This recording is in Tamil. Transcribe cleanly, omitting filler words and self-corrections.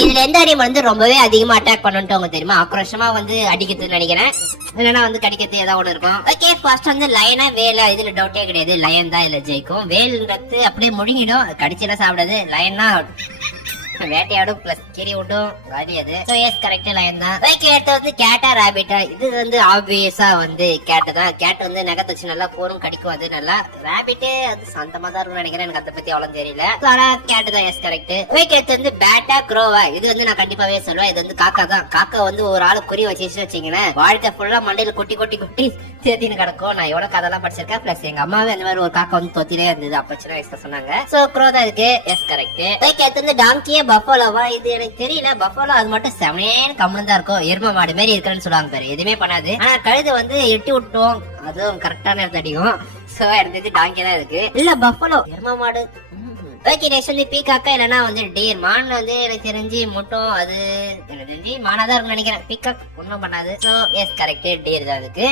இதுல எந்த அனிமல் வந்து ரொம்பவே அதிகமா அட்டாக் பண்ணிட்டு அவங்க தெரியுமா, ஆக்ரோஷமா வந்து அடிக்கிறதுன்னு நினைக்கிறேன், இல்லன்னா வந்து கடிக்கிறது ஏதாவது ஒண்ணு இருக்கும். ஓகே, ஃபர்ஸ்ட் வந்து லயனா வேலா, இதுல டவுட்டே கிடையாது, லயன் தான் இதுல ஜெயிக்கும். வேல்ன்றது அப்படியே முழுங்கிடும், கடிச்செல்லாம் சாப்பிடாது. லயன்னா வேட்டையாடும் பிளஸ் கீரி விட்டும் காலியாது. சோ எஸ் கரெக்ட், லயன் தான். ஓகே, அடுத்து வந்து கேட்டா ராபிட்டா, இது வந்து ஆப்வியஸா வந்து கேட் தான். கேட் வந்து நகத்தை வச்சு நல்லா போரும் கடிக்கும், அது நல்லா. ராபிட் அது சாந்தமா தான் இருக்கும்னு நினைக்கிறேன், எனக்கு அதை பத்தி அவ்வளவு தெரியல. ஆனா கேட் தான், எஸ் கரெக்ட். ஓகே, அடுத்து வந்து பேட்டா க்ரோவா, இது வந்து நான் கண்டிப்பாவே சொல்லுவேன், இது வந்து காக்கா தான். காக்கா வந்து ஒரு ஆளு குறி வச்சு வச்சீங்கன்னா வாழ்க்கை ஃபுல்லா மண்டையில கொட்டி கொட்டி கொட்டி தேத்தின்னு கிடக்கும். நான் எவ்வளவு கதெல்லாம் படிச்சிருக்கேன், பிளஸ் எங்க அம்மாவே அந்த மாதிரி ஒரு காக்கா வந்து தொத்திலே இருந்தது, அப்ப சின்ன வயசுல சொன்னாங்க. சோ க்ரோ தான் இருக்கு, எஸ் கரெக்ட். ஓகே, அடுத்து வந்து டாங்கியே பஃபலோவா, இது எனக்கு தெரியல. பஃபலோ அது மட்டும் செமையான கம்முன்னு தான் இருக்கும், எரும மாடு மாதிரி இருக்குன்னு சொல்லுவாங்க பாரு, எதுவுமே பண்ணாது. ஆனா கழுது வந்து எட்டி விட்டோம், அதுவும் கரெக்டான இடத்து அடிக்கும். சோ எனக்கு டாங்கி தான் இருக்கு, இல்ல பஃபலோ எரும மாடு. ஓகே, நெக்ஸ்ட் வந்து பீகாக்கா இல்லன்னா வந்து டீர். மான் வந்து எனக்கு தெரிஞ்சு மட்டும் அது எனக்கு தெரிஞ்சு மானாதான் இருக்கும்னு நினைக்கிறேன், பீகாக் ஒன்னும் பண்ணாது. சோ எஸ் கரெக்ட், டீர் தான் இருக்கு.